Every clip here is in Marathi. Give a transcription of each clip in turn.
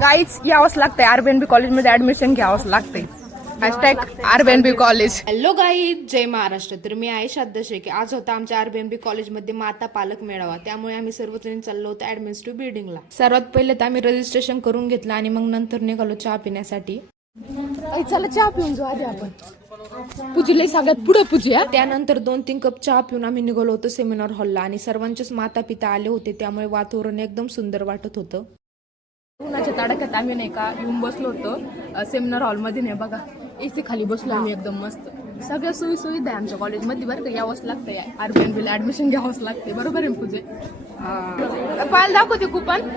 गाईच यावंच लागतंय, आरबीएनबी कॉलेजमध्ये ऍडमिशन घ्यावंच लागतंय. Hashtag RBNB college. Hello guys, जय महाराष्ट्र. तर मी आहे श्रद्धा शेळके. आज होता आमच्या आरबीएनबी कॉलेजमध्ये माता पालक मेळावा, त्यामुळे आम्ही सर्वजण चाललो होतो ऍडमिनिस्ट्रेटिव्ह बिल्डिंगला. सर्वात पहिले तर आम्ही रजिस्ट्रेशन करून घेतलं आणि मग नंतर निघालो चहा पिण्यासाठी. चला चहा पिऊन जाऊ आधी आपण. पूजीला सगळ्यात पुढे पूजूया. त्यानंतर 2-3 कप चहा पिऊन आम्ही निघालो होतो सेमिनार हॉलला आणि सर्वांचेच माता पिता आले होते, त्यामुळे वातावरण एकदम सुंदर वाटत होतं. उन्हाच्या तडाख्यात आम्ही नाही का येऊन बसलो होतो सेमिनार हॉलमध्ये. नाही बघा, एसी खाली बसलो आम्ही एकदम मस्त. सगळ्या सोयी सुविधा आहे आमच्या कॉलेजमध्ये बरं का. यावंच लागतंय, आरबीएनबीला ऍडमिशन घ्यावंच लागते. बरोबर आहे पूजे? पाल दाखवते कुपन.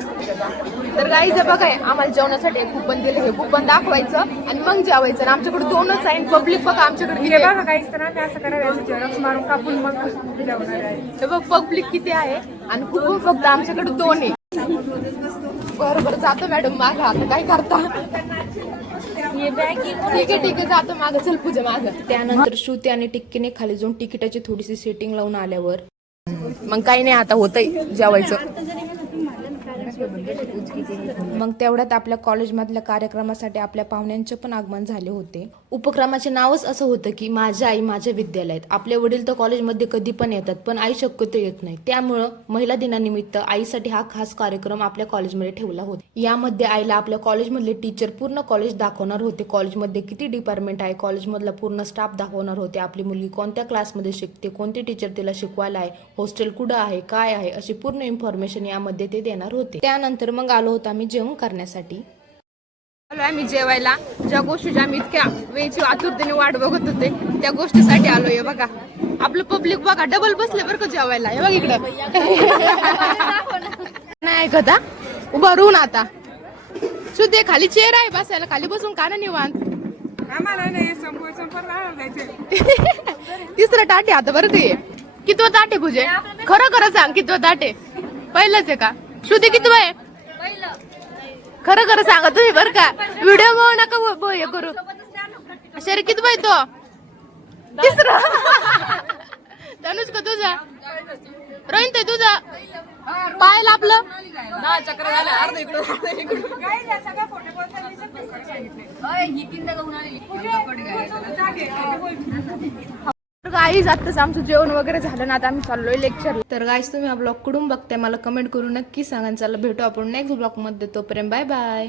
तर गाईचं बघा, आम्हाला जेवणासाठी एक कुपन दिले. हे कुपन दाखवायचं आणि मग जेवायचं. आणि आमच्याकडे 2च आहे. पब्लिक बघा आमच्याकडे किती आहे. काहीच तर नाही, असं करायचं, झेरॉक्स मारून कापून मग जेवणार आहे. हे बघ पब्लिक किती आहे आणि कुपन फक्त आमच्याकडे 2 आहे. बरोबर जातो मॅडम मागं. आता काय करता? ठीक आहे जातो मागं. चल पूजा मागं. त्यानंतर श्रुती आणि टिक्कीने खाली जाऊन तिकिटाची थोडीशी सेटिंग लावून आल्यावर मग काही नाही, आता होतंय जेवायचं. मग तेवढ्यात आपल्या कॉलेजमधल्या कार्यक्रमासाठी आपल्या पाहुण्यांचे पण आगमन झाले होते. उपक्रमाचे नावच असं होतं की माझ्या आई माझ्या विद्यालयात. आपले वडील तर कॉलेजमध्ये कधी पण येतात, पण आई शक्यतो येत नाही. त्यामुळं महिला दिनानिमित्त आईसाठी हा खास कार्यक्रम आपल्या कॉलेजमध्ये ठेवला होता. यामध्ये आईला आपल्या कॉलेजमधले टीचर पूर्ण कॉलेज दाखवणार होते. कॉलेजमध्ये किती डिपार्टमेंट आहे, कॉलेजमधला पूर्ण स्टाफ दाखवणार होते. आपली मुलगी कोणत्या क्लासमध्ये शिकते, कोणते टीचर तिला शिकवायला आहे, हॉस्टेल कुठं आहे, काय आहे, अशी पूर्ण इन्फॉर्मेशन यामध्ये ते देणार होते. त्यानंतर मग आलो होतो आम्ही जेवण करण्यासाठी. आलो आम्ही जेवायला. ज्या गोष्टीची आम्ही इतक्या वेळची आतुरतेने वाट बघत होते त्या गोष्टीसाठी आलोय. बघा आपलं पब्लिक बघा, डबल बसले बरं का जेवायला. हे बघ इकडं नाही ऐकत. उभं राहून आता शुद्धे खाली चेअर आहे बसायला, खाली बसून का ना निवांत. तिसरं ताटे आता बरं. ते कितवं ताटे पूजे? खरं खरं सांग, कितवं ताटे? पहिलंच आहे का? श्रुती कितवं आहे? खरं खरं सांगा तुम्ही बरं का. व्हिडिओ बघू नका हे करू. शरीर किती आहे तो? तिसरं. तनुष का तुझा? रोहित आहे तुझा? पाहिलं आपलं चक्र झालं अर्ध इकडं. गाईज आताच आमचं जेवण वगैरे झालं ना, आता आम्ही चाललोय लेक्चर. तर गाईज तुम्ही हा ब्लॉग कुठून बघताय मला कमेंट करून नक्की सांगा. चला भेटू आपण नेक्स्ट ब्लॉग मध्ये. तोपर्यंत बाय बाय.